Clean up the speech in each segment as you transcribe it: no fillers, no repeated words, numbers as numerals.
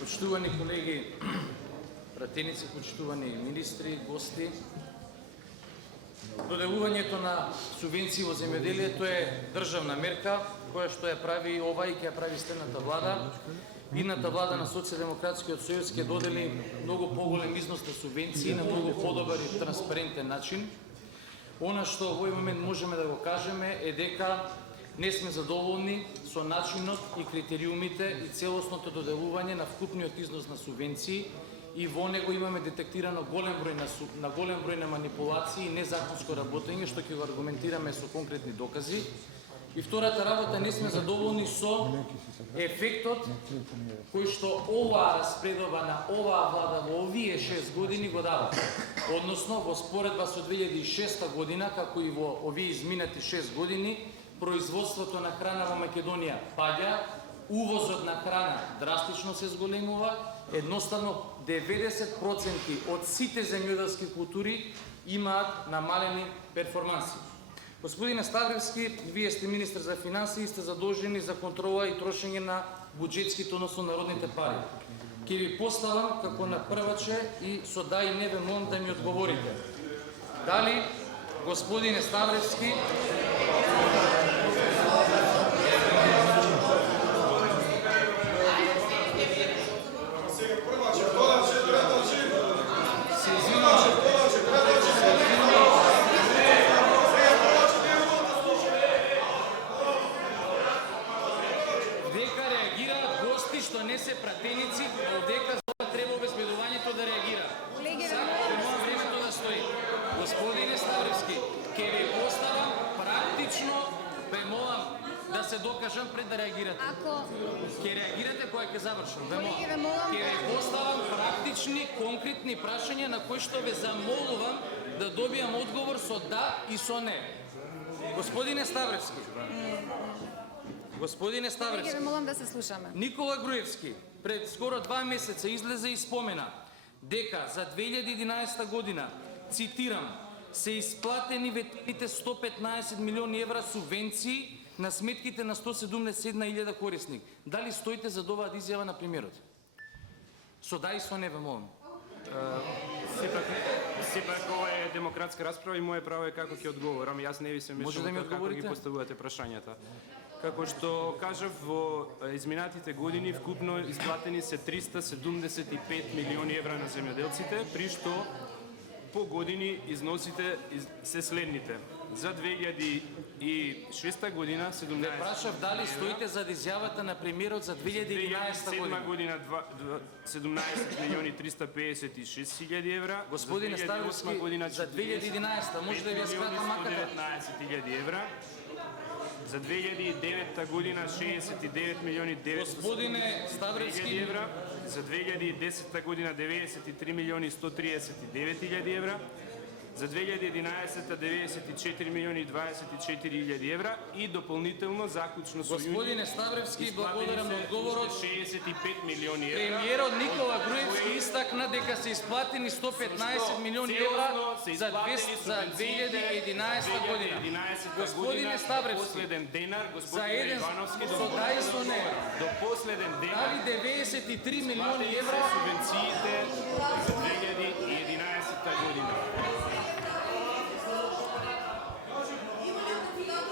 Почитувани колеги, пратеници, почитувани министри, гости, доделувањето на субвенции во земјоделието е државна мерка, која што ја прави ова и ќе ја прави следната влада. Идната влада на Социјалдемократскиот сојуз ќе додели многу поголем износ на субвенции на многу подобар и транспарентен начин. Она што во овој момент можеме да го кажеме е дека не сме задоволни со начинот и критериумите и целосното доделување на вкупниот износ на субвенции и во него имаме детектирано голем број на манипулации и незаконско работење, што ќе го аргументираме со конкретни докази. И втората работа, не сме задоволни со ефектот кој што оваа распредоба на оваа влада во овие 6 години го дава. Односно, во споредба со 2006 година, како и во овие изминати 6 години, производството на храна во Македонија паѓа, увозот на храна драстично се зголемува, едноставно 90% од сите земјоделски култури имаат намалени перформанси. Господине Ставревски, вие сте министр за финансии и сте задолжени за контрола и трошење на буџетските, односно народните пари. Ќе ви поставам како на прваче и со да и не ве молам да ми одговорите. Дали, господине Ставревски, што не се пратеници, дека треба обезбедувањето да реагира. Само времето да стои. Господине Ставревски, ќе ви поставам практично, ве молам да се докажам пред да реагирате. Ќе реагирате кога ќе завршам. Ќе ви поставам практични, конкретни прашања на кои што ве замолувам да добијам одговор со да и со не. Господине Ставревски, молам да се слушаме. Никола Груевски пред скоро 2 месеца излезе и спомена дека за 2011 година, цитирам, се исплатени ветените 115 милиони евра субвенции на сметките на 171.000 корисник. Дали стоите за оваа изјава на премиерот? Со да и со не ве молам. Сепак ова е демократска расправа и моје право е како ќе одговорам. Јас не ви се мешам како ги поставувате прашањата. Како што кажав, во изминатите години вкупно исплатени се 375 милиони евра на земјоделците, при што по години износите се следните. За 2006 година 17... Прашав дали стоите за изјавата на премиерот за 2011 година. 2007 година 17 милиони 356 хиляди евра. Господине Ставровски, за 2011 може да ви ја скратам маката. 19 евра. За 2009 година 69 милиони 900 евра. За 2010 година 93 милиони 139 хиляди евра. За 2011 94 милиони 24 хиляди евра и дополнително заклучно со Господине Ставревски, благодарам на одговорот. 65 милиони евра. Премиерот Никола Груевски истакна дека се исплатени 115 милиони евра за 2011 година. Господине Ставревски, последен денар, за господин еден Ивановски, со да и со не. до последен денар, Дали 93 милиони евра субвенциите за 2011 година.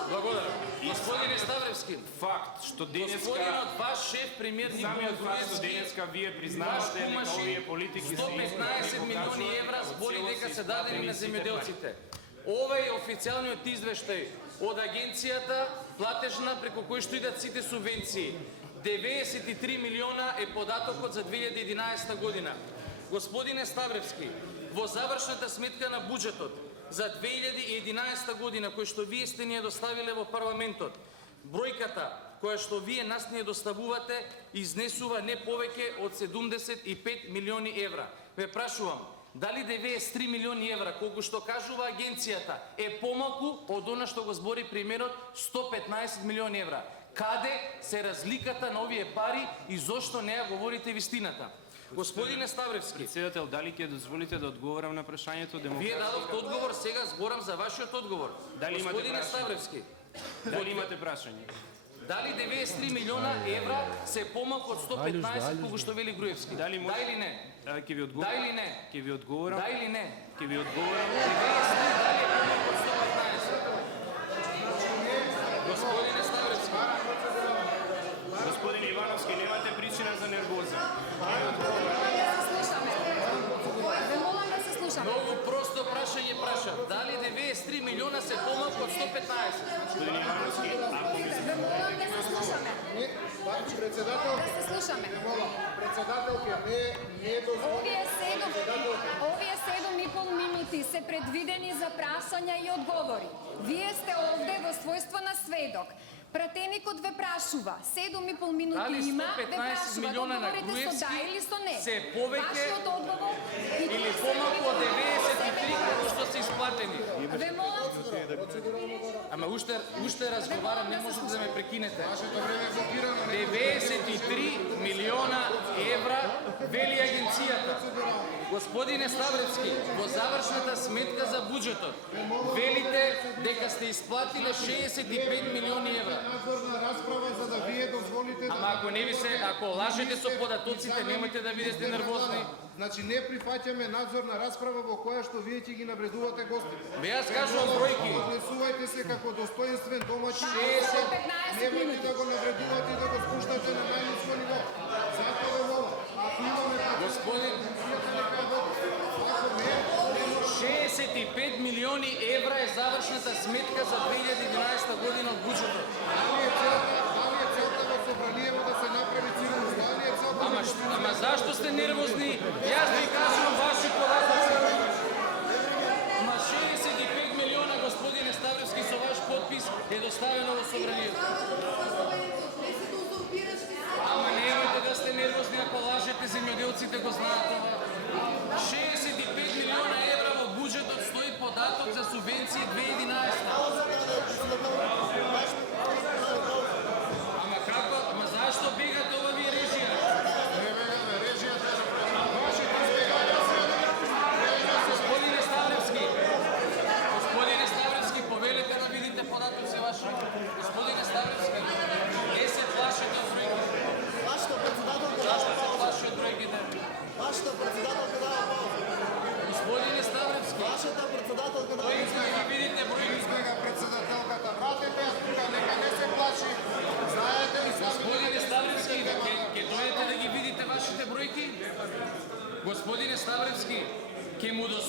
Благодарам. Господине Ставревски, Факт, што денеска господинот ваш шеф премиер Никола самиот факт што Груевски денеска вие признавате дека овие политики се 115 милиони евра збори дека се дадени на земјоделците. Ова е официјалниот извештај од агенцијата платежна преку кој што идат сите субвенции. 93 милиона е податокот за 2011 година. Господине Ставревски, во завршната сметка на буџетот за 2011 година, кој што вие сте ни ја доставиле во парламентот, бројката која што вие нас ни ја доставувате изнесува не повеќе од 75 милиони евра. Ве прашувам, дали 93 милиони евра, колку што кажува агенцијата, е помалку од она што го збори премиерот 115 милиони евра? Каде се разликата на овие пари и зошто не ја говорите вистината? Господине Ставревски, Председател, дали ќе дозволите да одговорам на прашањето вие дадовте одговор, сега зборам за вашиот одговор. Дали имате Господине прашање? Ставревски, Дали имате прашање? Дали 93 милиона евра се помалку од 115 кога што вели Груевски? Да или не? Ќе ви одговорам. Да или не? Ќе ви одговорам. Да или не? Ќе ви одговорам. 93 дали е помалку од 115? Господине Ставревски. Господин Ивановски, немате причина за нервоза. Ве молам да се слушаме. Многу просто прашање прашам. Дали 93 милиона се помалку од 115? Господин Ивановски, ако ми Ве молам да се слушаме. Председател, Да се слушаме. председателке, не е дозволено. Овие 7,5 минути се предвидени за прашања и одговори. Вие сте овде во својство на сведок. Пратеникот ве прашува, 7,5 минути Дали има, ве 115 прашува да милиона на одговорите со Груевски да или со не. се повеќе Вашиот одговор или помалку од 93 како што се исплатени? Ве молам, Ама уште разговарам, не можете да ме прекинете. Вашето време е блокирано. 93 милиона евра вели агенцијата. Господине Ставревски, во завршната сметка за буџетот велите дека сте исплатиле 65 милиони евра. Надзорна расправа за да вие дозволите да... Ама ако лажете со податоците, немојте да бидете нервозни. Значи не прифаќаме надзорна расправа во која што вие ќе ги навредувате гостите. Бе, јас кажувам бројки. Однесувајте се како достоинствен домаќин. 15 Немојте да го навредувате и да го спуштате на најниско ниво. Затоа ве молам, ако имаме Господин, 65 милиони евра е завршната сметка за 2011 година од буџетот. дали е целта во Собраниево да се направи цирус? Дали е целта? Ама зашто сте нервозни? Јас ви кажувам ваши податоци. Ма 65 милиона, господине Ставревски, со ваш подпис е доставено во Собранието. Ама немојте да сте нервозни, ако лажете, земјоделците го знаат.